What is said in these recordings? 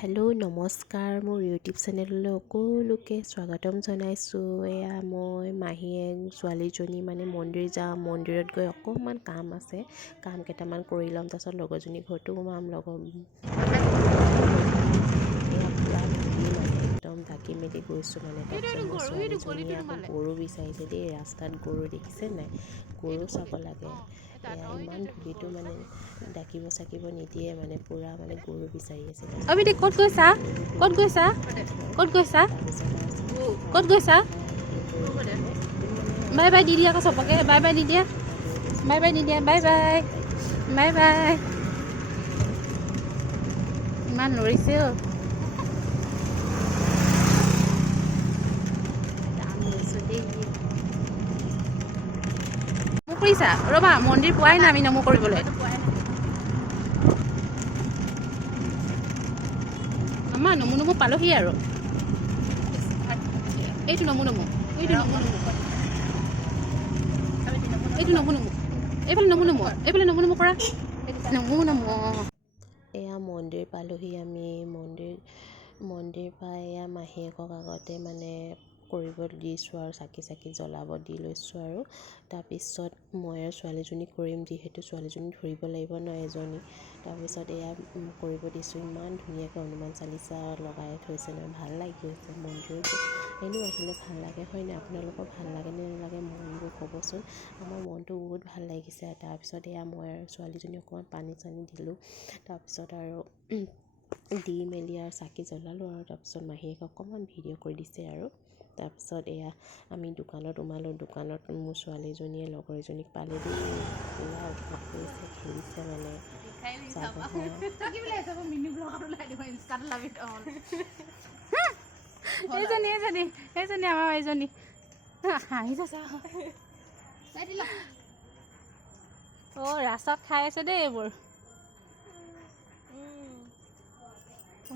Hello' নমস্কাৰ, মোৰ YouTube চেনেললৈ সকলোকে স্বাগতম জনাইছোঁ। এয়া মই মাহীয়েক ছোৱালীজনী মানে মন্দিৰ যাম, মন্দিৰত গৈ অকণমান কাম আছে, কাম কেইটামান কৰি ল'ম, তাৰপিছত লগৰজনী ঘৰতো সোমাম। একদম ঢাকি মেলি গৈছোঁ মানে। তাৰপিছত মোৰ ছোৱালীজনীয়ে আকৌ গৰু বিচাৰিছে দেই, ৰাস্তাত গৰু দেখিছে নাই, গৰু চাব লাগে। এয়া ইমান ধূলিটো মানে ডাকিব চাকিব নিদিয়ে মানে, পূৰা মানে গৰু বিচাৰি আছে। অবিদি ক'ত গৈছা? ক'ত গৈছা? ক'ত গৈছা? ক'ত গৈছা? বাই বাই দি দিয়া আকৌ চবকে, বাই বাই দি দিয়া, বাই বাই দি দিয়া, বাই বাই, বাই বাই। ইমান লৰিছে অ'। মোক কৰিছা ৰ'বা, মন্দিৰ পোৱাই নাই আমি নমো কৰিবলৈ। আমাৰ নমো নমো পালোহি আৰু। এইটো নমো নমো, এইটো নমো নমো, এইটো নমো নমো, এইফালে নমো নমো, এইফালে নমো নমো কৰা, নমো নমো। এয়া মন্দিৰ পালোহি আমি। মন্দিৰ পাই এয়া মাহীয়েকক আগতে মানে কৰিব দিছোঁ আৰু চাকি জ্বলাব দি লৈছোঁ আৰু তাৰপিছত মই আৰু ছোৱালীজনী কৰিম, যিহেতু ছোৱালীজনী ধৰিব লাগিব ন এজনী। তাৰপিছত এয়া কৰিব দিছোঁ। ইমান ধুনীয়াকৈ হনুমান চালিচা লগাই থৈছে নহয়, ভাল লাগি গৈছে। মন্দিৰত এনেও আহিলে ভাল লাগে হয় নাই? আপোনালোকৰ ভাল লাগেনে নালাগে মনবোৰ ক'বচোন। আমাৰ মনটো বহুত ভাল লাগিছে। তাৰপিছত এয়া মই আৰু ছোৱালীজনী অকণমান পানী চানী দিলোঁ, তাৰপিছত আৰু দি মেলি আৰু চাকি জ্বলালোঁ আৰু তাৰপিছত মাহীয়েকে অকণমান ভিডিঅ' কৰি দিছে আৰু তাৰপিছত এয়া আমি দোকানত সোমালোঁ। দোকানত মোৰ ছোৱালীজনীয়ে লগৰ এজনীক পালে দেই, পূৰা উৎপাত কৰিছে, খেলিছে মানে। এইজনী আমাৰ এইজনী হাঁহিছে চা। অ' ৰাস্তাত খাই আছে দেই এইবোৰ।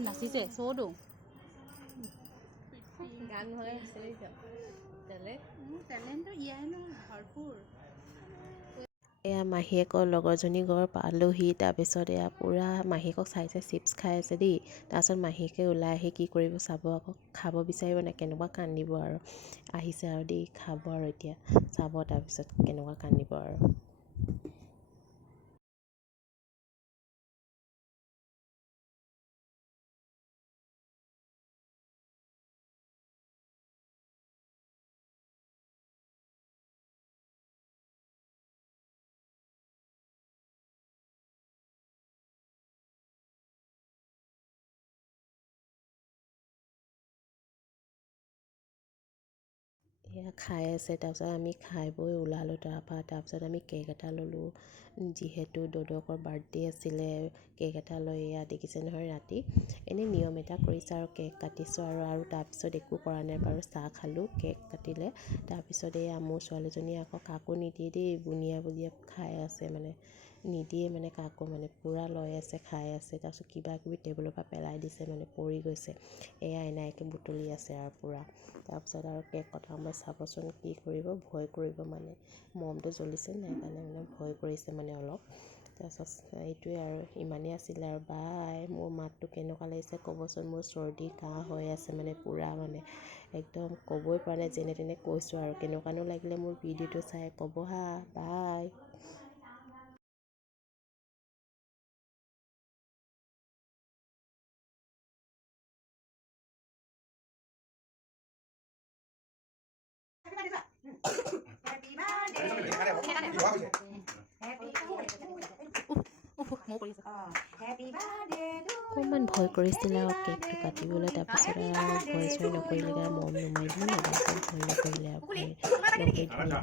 নাচিছে চৌদো গান নহয়, টেলেণ্টটো ইয়াই ন ভৰপূৰ। এয়া মাহীয়েকৰ লগৰজনী ঘৰ পালোহি। তাৰপিছত এয়া পূৰা মাহীয়েকক চাই চিপছ খাই আছে দেই। তাৰপিছত মাহীয়েকে ওলাই আহি কি কৰিব চাব আকৌ, খাব বিচাৰিব নাই, কেনেকুৱা কান্দিব আৰু। আহিছে আৰু দেই, খাব আৰু এতিয়া চাব তাৰপিছত কেনেকুৱা কান্দিব আৰু। এয়া খাই আছে। তাৰপিছত আমি খাই বৈ ওলালোঁ তাৰপিছত আমি কেক এটা ল'লোঁ, যিহেতু দদকৰ বাৰ্থডে আছিলে। কেক এটা লৈ এয়া দেখিছে নহয়, ৰাতি এনেই নিয়ম এটা কৰিছে আৰু কেক কাটিছোঁ আৰু তাৰপিছত একো কৰা নাই বাৰু। চাহ খালোঁ, কেক কাটিলে। তাৰপিছত এয়া মোৰ ছোৱালীজনীয়ে আকৌ কাকো নিদিয়ে দেই, বুনিয়া খাই আছে মানে, নিদিয়ে মানে কাকো, মানে পূৰা লৈ আছে, খাই আছে। তাৰপিছত কিবা কিবি টেবুলৰ পৰা পেলাই দিছে মানে, পৰি গৈছে। এয়া এনাইকে বুটলি আছে আৰু পূৰা। তাৰপিছত আৰু কেক কটা সময় চাবচোন কি কৰিব, ভয় কৰিব মানে, মমটো জ্বলিছে নাই, সেইকাৰণে মানে ভয় কৰিছে মানে অলপ। তাৰপিছত এইটোৱে আৰু ইমানেই আছিলে আৰু। বাই, মোৰ মাতটো কেনেকুৱা লাগিছে ক'বচোন। মোৰ চৰ্দি কাহ হৈ আছে মানে পূৰা মানে, একদম ক'বই পৰা নাই, যেনে তেনে কৈছোঁ আৰু। কেনেকুৱানো লাগিলে মোৰ ভিডিঅ'টো চাই ক'ব হা। বাই। অকণমান ভয় কৰিছিলে আৰু কেকটো কাটিবলৈ। তাৰপিছত আৰু ভয় চয় নকৰিলে, মম নুমাই দিলোঁ, মোবাইল ফোন ভয় নকৰিলে আৰু ভয় নকৰি ধুনীয়াকৈ